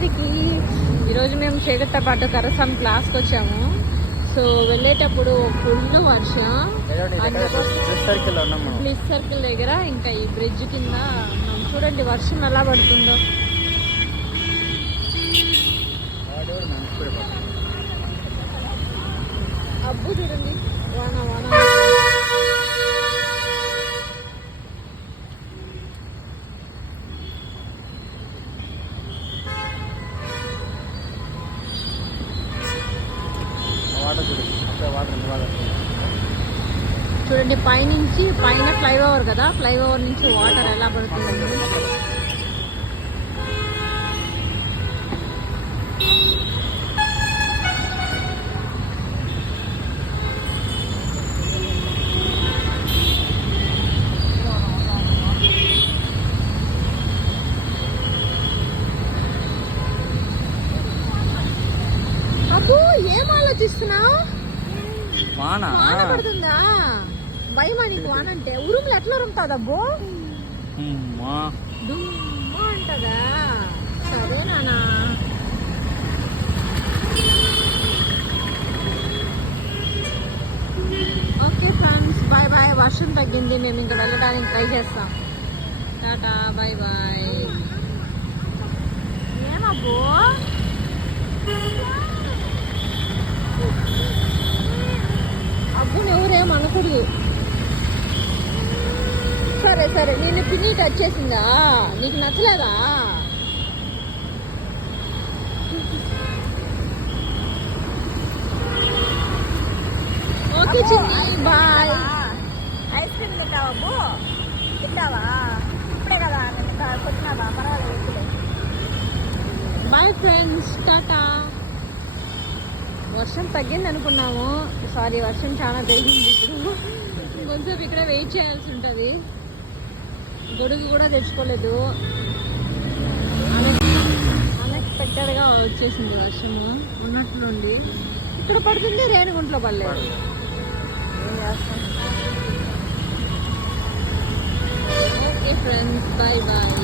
అందరికీ. ఈరోజు మేము చీకటితో పాటు కరసం క్లాస్కి వచ్చాము. సో వెళ్ళేటప్పుడు ఫుల్ వర్షం, బ్లిస్ సర్కిల్ దగ్గర ఇంకా ఈ బ్రిడ్జ్ కింద మనం చూడండి వర్షం ఎలా పడుతుందో. అబ్బు చూడండి వాన వాన. చూడండి పైనుంచి, పైన ఫ్లైఓవర్ కదా, ఫ్లైఓవర్ నుంచి వాటర్ ఎలా పడుతుంది. అబ్బు ఏం ఆలోచిస్తున్నావు? వాన పడుతుందా? భయమా నీకు వాన అంటే? ఉరుములు ఎట్లా ఉరుముతుంది అబ్బో? దుమ్మా అంటదా? సరే నానా. Okay friends, bye bye. వర్షం తగ్గింది, మేము ఇంకా వెళ్ళడానికి ట్రై చేస్తాం. Tata, bye bye. ఏమబ్బో అబ్బుని ఎవరేం అనకూడదు. సరే సరే, నేను పిన్ని టచ్ చేసిందా? నీకు నచ్చలేదా? ఓకే చిన్ని, బాయ్. ఐస్ క్రీమ్ తింటావా అబ్బు? తింటావా? ఇప్పుడే కదా కొట్టినావా? పర్వాలేదు. Bye friends, ta-ta. వర్షం తగ్గింది అనుకున్నాము, సారీ వర్షం చాలా పెరిగింది. ఇప్పుడు కొంచెం ఇక్కడ వెయిట్ చేయాల్సి ఉంటుంది. గొడుగు కూడా తెచ్చుకోలేదు, అన్ఎక్స్పెక్టెడ్గా వచ్చేసింది వర్షము. ఉన్నట్లుండి ఇక్కడ పడుతుంది, రేణిగుంట్లో పడలేదు. Okay friends, bye bye.